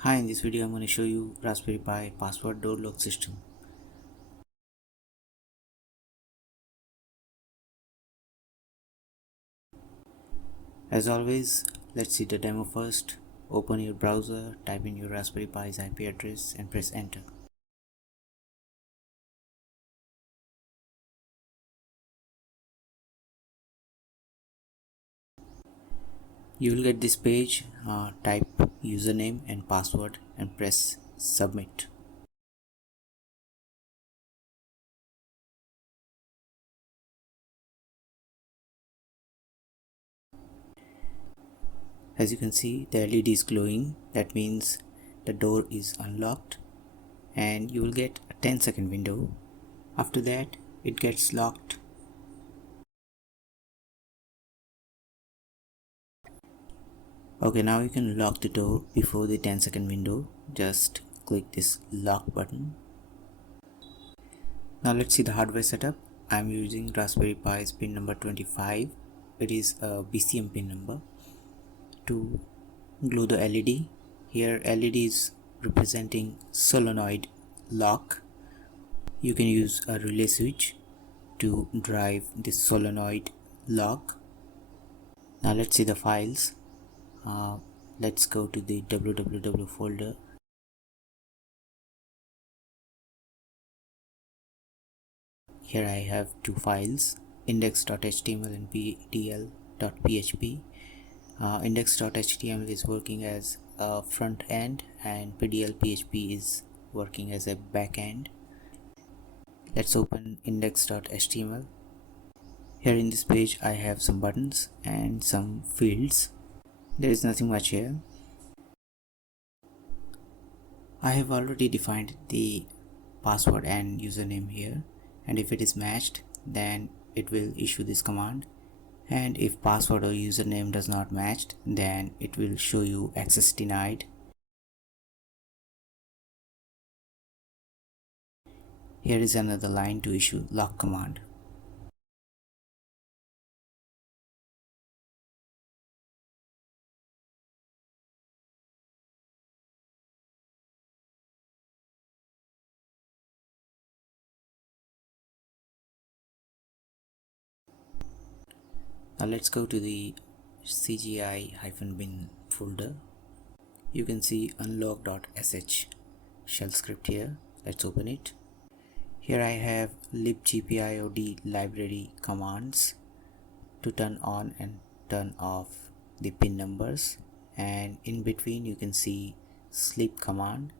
Hi, in this video I'm going to show you Raspberry Pi password door lock system. As always, let's see the demo first. Open your browser, type in your Raspberry Pi's IP address and press enter. You will get this page. Type username and password and press submit. As you can see, the LED is glowing. That means the door is unlocked, and you will get a 10-second window. After that, it gets locked. Okay, now you can lock the door before the 10-second window. Just click this lock button. Now let's see the hardware setup. I'm using Raspberry Pi's pin number 25. It is a BCM pin number. To glow the LED, here LED is representing solenoid lock. You can use a relay switch to drive this solenoid lock. Now let's see the files. Let's go to the www folder. Here I have two files, index.html and pdl.php. Index.html is working as a front end and pdl.php is working as a back end. Let's open index.html. Here in this page I have some buttons and some fields. There is nothing much here. I have already defined the password and username here, and if it is matched, then it will issue this command, and if password or username does not match, then it will show you access denied. Here is another line to issue lock command. Now let's go to the cgi-bin folder. You can see unlock.sh shell script here. Let's open it. Here I have libgpiod library commands to turn on and turn off the pin numbers, and in between you can see sleep command.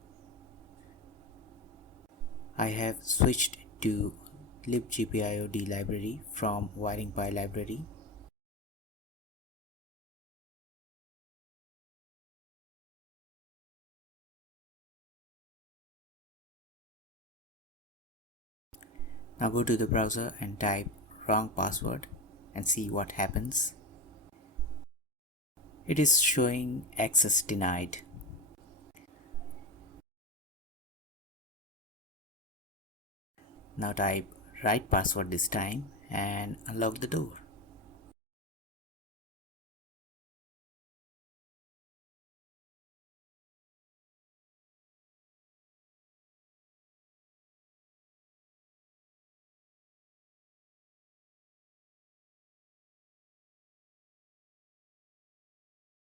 I have switched to libgpiod library from wiringpy library. Now go to the browser and type wrong password and see what happens. It is showing access denied. Now type right password this time and unlock the door.